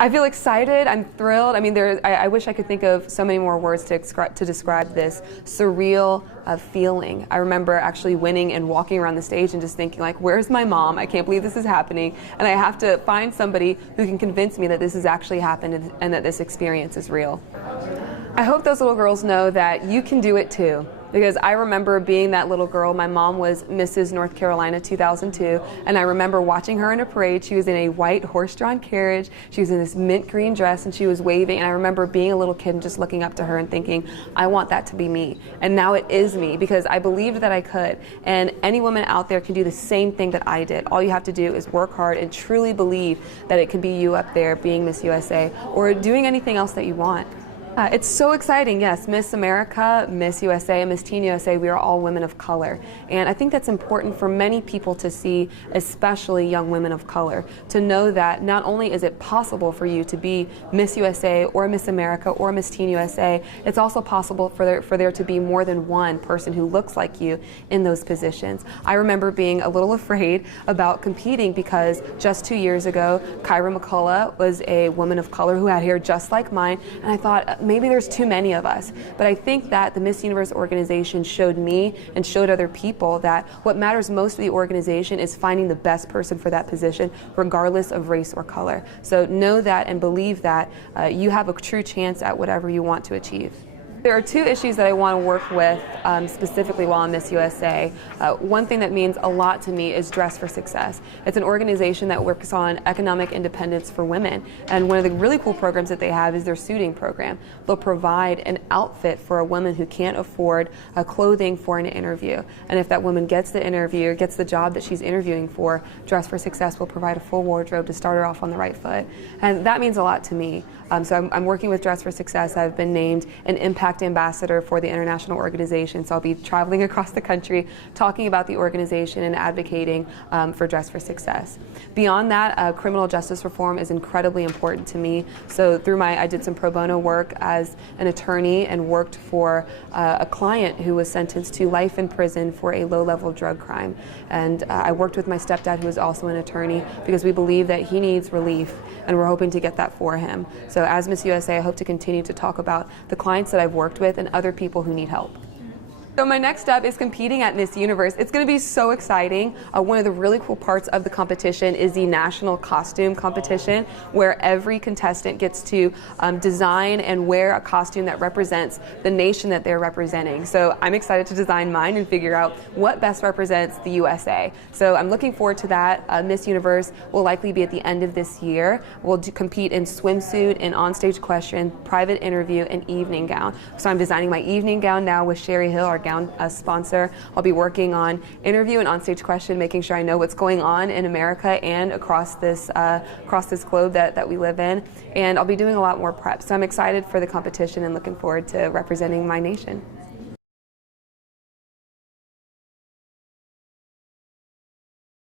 I feel excited, I'm thrilled. I mean, I wish I could think of so many more words to describe this surreal feeling. I remember actually winning and walking around the stage and just thinking like, where's my mom? I can't believe this is happening. And I have to find somebody who can convince me that this has actually happened and that this experience is real. I hope those little girls know that you can do it too. Because I remember being that little girl. My mom was Mrs. North Carolina 2002, and I remember watching her in a parade. She was in a white horse-drawn carriage. She was in this mint green dress, and she was waving. And I remember being a little kid and just looking up to her and thinking, I want that to be me. And now it is me, because I believed that I could. And any woman out there can do the same thing that I did. All you have to do is work hard and truly believe that it can be you up there being Miss USA or doing anything else that you want. It's so exciting, yes. Miss America, Miss USA, and Miss Teen USA, we are all women of color. And I think that's important for many people to see, especially young women of color, to know that not only is it possible for you to be Miss USA or Miss America or Miss Teen USA, it's also possible for there to be more than one person who looks like you in those positions. I remember being a little afraid about competing because just 2 years ago, Kyra McCullough was a woman of color who had hair just like mine, and I thought, maybe there's too many of us. But I think that the Miss Universe organization showed me and showed other people that what matters most to the organization is finding the best person for that position, regardless of race or color. So know that and believe that you have a true chance at whatever you want to achieve. There are two issues that I want to work with specifically while I'm Miss USA. One thing that means a lot to me is Dress for Success. It's an organization that works on economic independence for women. And one of the really cool programs that they have is their suiting program. They'll provide an outfit for a woman who can't afford clothing for an interview. And if that woman gets the interview or gets the job that she's interviewing for, Dress for Success will provide a full wardrobe to start her off on the right foot. And that means a lot to me. So I'm working with Dress for Success. I've been named an Impact Ambassador for the international organization, so I'll be traveling across the country talking about the organization and advocating for Dress for Success. Beyond that, criminal justice reform is incredibly important to me. So I did some pro bono work as an attorney and worked for a client who was sentenced to life in prison for a low-level drug crime. And I worked with my stepdad, who is also an attorney, because we believe that he needs relief, and we're hoping to get that for him. So as Miss USA, I hope to continue to talk about the clients that I've worked with and other people who need help. So my next step is competing at Miss Universe. It's going to be so exciting. One of the really cool parts of the competition is the national costume competition, where every contestant gets to design and wear a costume that represents the nation that they're representing. So I'm excited to design mine and figure out what best represents the USA. So I'm looking forward to that. Miss Universe will likely be at the end of this year. We'll compete in swimsuit, in onstage question, private interview, and evening gown. So I'm designing my evening gown now with Sherry Hill, our a sponsor. I'll be working on interview and onstage question, making sure I know what's going on in America and across this globe that we live in. And I'll be doing a lot more prep. So I'm excited for the competition and looking forward to representing my nation.